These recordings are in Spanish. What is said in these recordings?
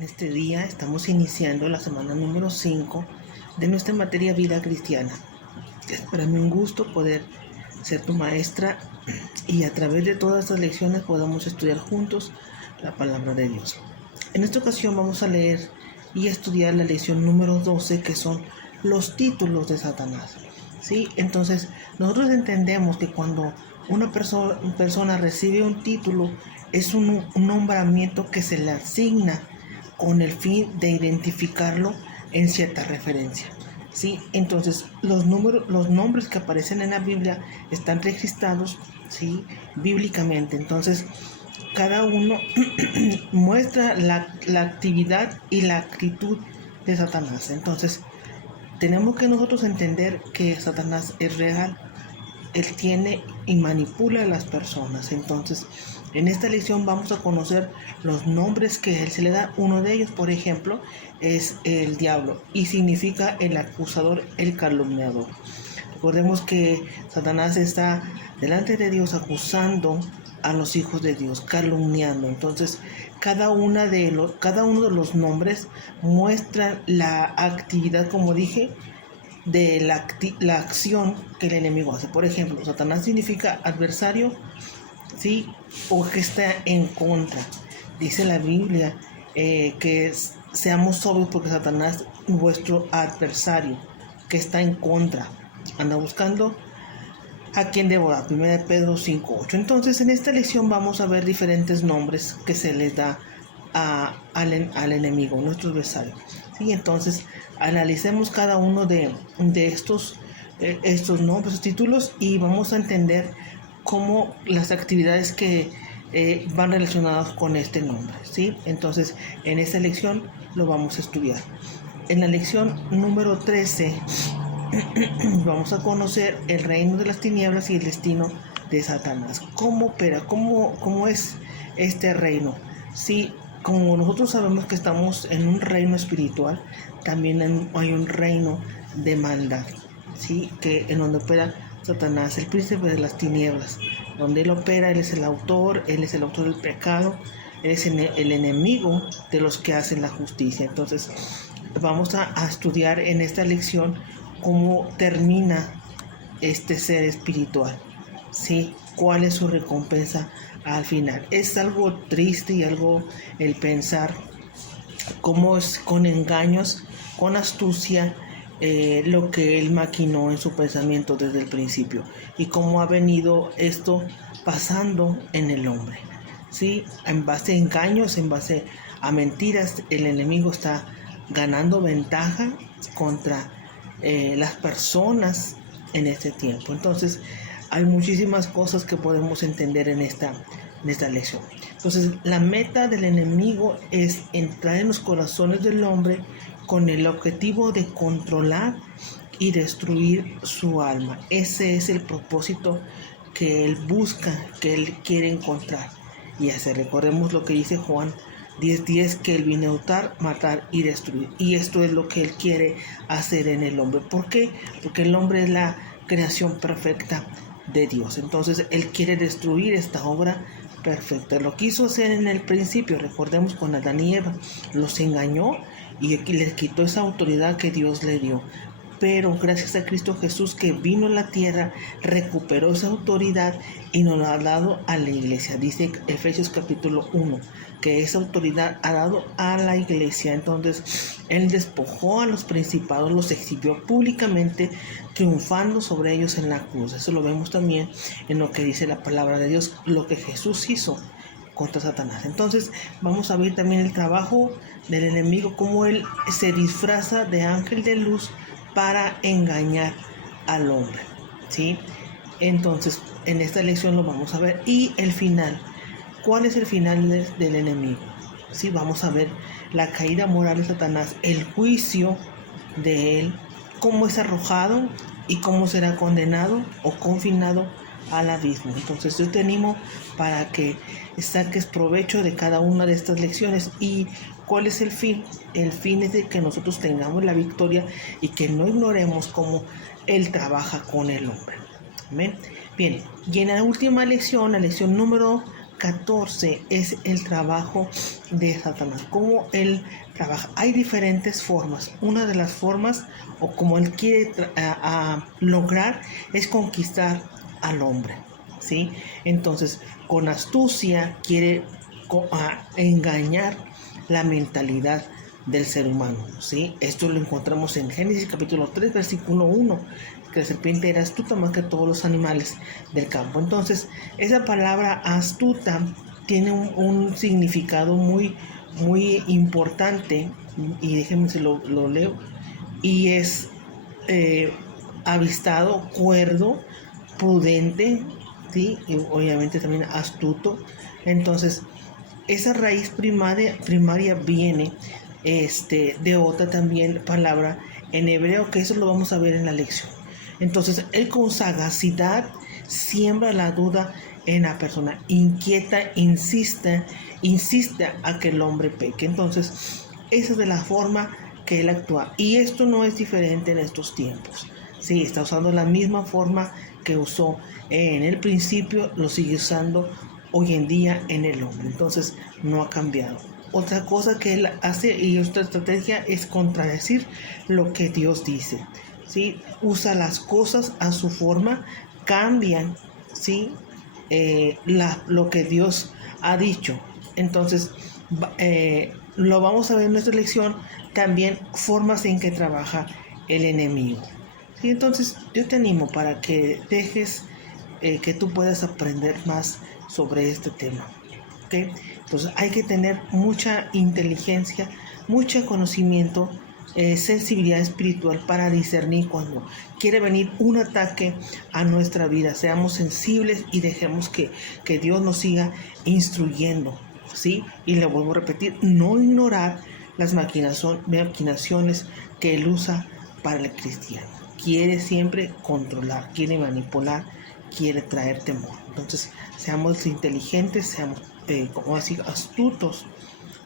En este día estamos iniciando la semana número 5 de nuestra materia Vida Cristiana. Es para mí un gusto poder ser tu maestra y a través de todas estas lecciones podamos estudiar juntos la palabra de Dios. En esta ocasión vamos a leer y estudiar la lección número 12, que son los títulos de Satanás. ¿Sí? Entonces, nosotros entendemos que cuando una persona recibe un título, es un nombramiento que se le asigna con el fin de identificarlo en cierta referencia. ¿Sí? Entonces, los nombres que aparecen en la Biblia están registrados, ¿sí?, bíblicamente. Entonces, cada uno muestra la actividad y la actitud de Satanás. Entonces, tenemos que nosotros entender que Satanás es real. Él tiene y manipula a las personas. Entonces, en esta lección vamos a conocer los nombres que él se le da. Uno de ellos, por ejemplo, es el diablo y significa el acusador, el calumniador. Recordemos que Satanás está delante de Dios acusando a los hijos de Dios, calumniando. Entonces, cada uno de los nombres muestra la actividad, como dije, de la acción que el enemigo hace. Por ejemplo, Satanás significa adversario, ¿sí?, o que está en contra. Dice la Biblia que seamos sobrios porque Satanás es vuestro adversario, que está en contra, anda buscando a quien devorar. 1 Pedro 5:8. Entonces, en esta lección vamos a ver diferentes nombres que se les da al enemigo, nuestro adversario. ¿Sí? Entonces, analicemos cada uno de estos nombres, estos títulos, y vamos a entender cómo las actividades que van relacionadas con este nombre. ¿Sí? Entonces, en esta lección lo vamos a estudiar. En la lección número 13 vamos a conocer el reino de las tinieblas y el destino de Satanás. ¿Cómo opera? ¿Cómo es este reino? Sí, como nosotros sabemos que estamos en un reino espiritual, también hay un reino de maldad, ¿sí?, que en donde opera Satanás, el príncipe de las tinieblas. Donde él opera, él es el autor del pecado, él es el enemigo de los que hacen la justicia. Entonces, vamos a estudiar en esta lección cómo termina este ser espiritual, ¿sí? ¿Cuál es su recompensa al final? Es algo triste y algo el pensar cómo es con engaños, con astucia, lo que él maquinó en su pensamiento desde el principio y cómo ha venido esto pasando en el hombre. ¿Sí? En base a engaños, en base a mentiras, el enemigo está ganando ventaja contra las personas en este tiempo. Entonces, hay muchísimas cosas que podemos entender en esta lección. Entonces, la meta del enemigo es entrar en los corazones del hombre con el objetivo de controlar y destruir su alma. Ese es el propósito que él busca, que él quiere encontrar y hacer. Recordemos lo que dice Juan 10:10, que él vino a hurtar, matar y destruir. Y esto es lo que él quiere hacer en el hombre. ¿Por qué? Porque el hombre es la creación perfecta de Dios. Entonces, él quiere destruir esta obra perfecta. Lo quiso hacer en el principio. Recordemos, con Adán y Eva. Los engañó y les quitó esa autoridad que Dios le dio. Pero gracias a Cristo Jesús, que vino a la tierra, recuperó esa autoridad y nos la ha dado a la iglesia. Dice Efesios capítulo 1, que esa autoridad ha dado a la iglesia. Entonces, él despojó a los principados, los exhibió públicamente, triunfando sobre ellos en la cruz. Eso lo vemos también en lo que dice la palabra de Dios, lo que Jesús hizo contra Satanás. Entonces, vamos a ver también el trabajo del enemigo, cómo él se disfraza de ángel de luz para engañar al hombre, ¿sí? Entonces, en esta lección lo vamos a ver. Y el final, ¿cuál es el final del enemigo? Sí, vamos a ver la caída moral de Satanás, el juicio de él, cómo es arrojado y cómo será condenado o confinado al abismo. Entonces, yo te animo para que saques provecho de cada una de estas lecciones. ¿Y cuál es el fin? El fin es de que nosotros tengamos la victoria y que no ignoremos cómo él trabaja con el hombre. Amén. Bien, y en la última lección, la lección número 14 es el trabajo de Satanás, cómo él trabaja. Hay diferentes formas. Una de las formas, o como él quiere lograr, es conquistar al hombre, ¿sí? Entonces, con astucia quiere engañar la mentalidad del ser humano, ¿sí? Esto lo encontramos en Génesis capítulo 3, versículo 1, que la serpiente era astuta más que todos los animales del campo. Entonces, esa palabra astuta tiene un significado muy importante, y déjenme se lo leo, y es avistado, cuerdo, prudente, ¿sí? Y obviamente también astuto. Entonces, esa raíz primaria viene de otra también palabra en hebreo, que eso lo vamos a ver en la lección. Entonces, él con sagacidad siembra la duda en la persona, inquieta, insiste a que el hombre peque. Entonces, esa es de la forma que él actúa. Y esto no es diferente en estos tiempos. Sí, está usando la misma forma que usó en el principio, lo sigue usando hoy en día en el hombre. Entonces, no ha cambiado. Otra cosa que él hace, y otra estrategia, es contradecir lo que Dios dice, ¿sí? Usa las cosas a su forma, cambian, ¿sí? Lo que Dios ha dicho. Entonces, lo vamos a ver en nuestra lección, también formas en que trabaja el enemigo. ¿Sí? Entonces, yo te animo para que dejes que tú puedas aprender más sobre este tema. ¿Okay? Entonces hay que tener mucha inteligencia, mucho conocimiento, sensibilidad espiritual para discernir cuando quiere venir un ataque a nuestra vida. Seamos sensibles y dejemos que Dios nos siga instruyendo, ¿sí? Y le vuelvo a repetir, no ignorar las maquinaciones que él usa para el cristiano. Quiere siempre controlar, quiere manipular, quiere traer temor. Entonces, seamos inteligentes, seamos como así, astutos,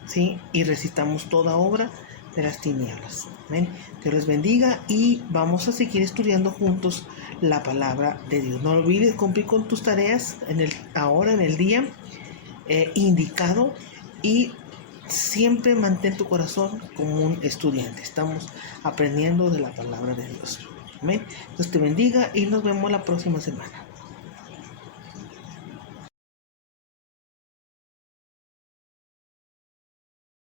¿sí? Y resistamos toda obra de las tinieblas. ¿Ven? Que los bendiga y vamos a seguir estudiando juntos la palabra de Dios. No olvides cumplir con tus tareas ahora en el día indicado, y siempre mantén tu corazón como un estudiante. Estamos aprendiendo de la palabra de Dios. ¿Ven? Dios te bendiga y nos vemos la próxima semana.